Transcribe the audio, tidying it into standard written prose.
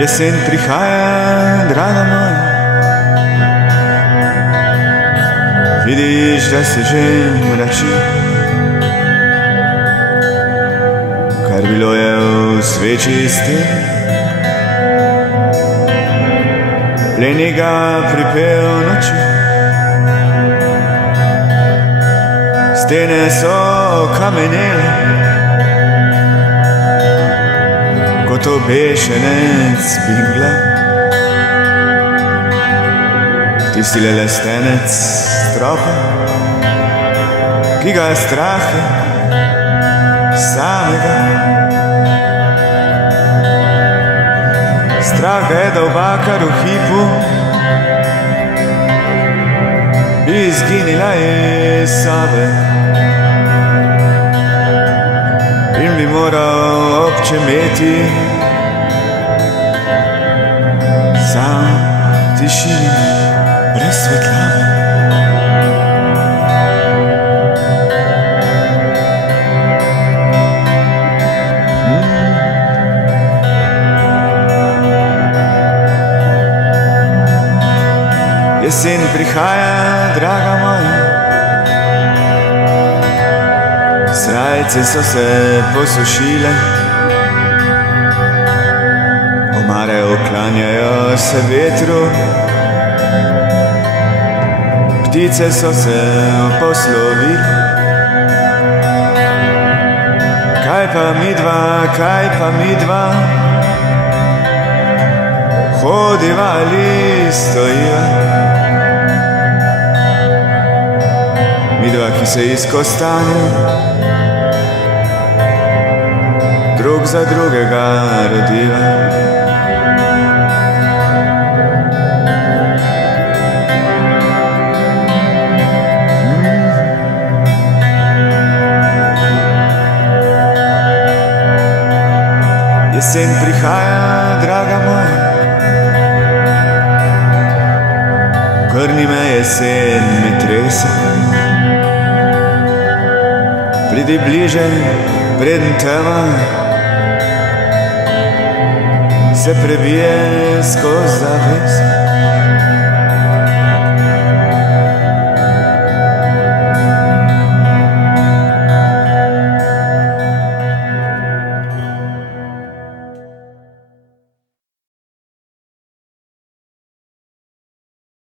Jesen prihaja, draga moja, vidiš, da se že mrači. Kar bilo je v sveči steni, pleni ga pripel noči. Stene so kamenele, kot obešenec bingle. Tisti le lestenec stropa, ki ga strah je samega. Strah ga je, da oba kar v hipu bi izginila iz sobe in bi moral občemeti sam v tišini brez svetlobe. Jesen prihaja, draga moja, srajce so se posušile, omare oklanjajo se vetru, ptice so se poslovile. Kaj pa midva, hodiva ali stojiva? Midva, ki se izkostane, drug za drugega rodiva. Jesen prihaja, draga moja, krni me jesen, me trese. Pridi bliže, preden tema se prebije skozi zavese.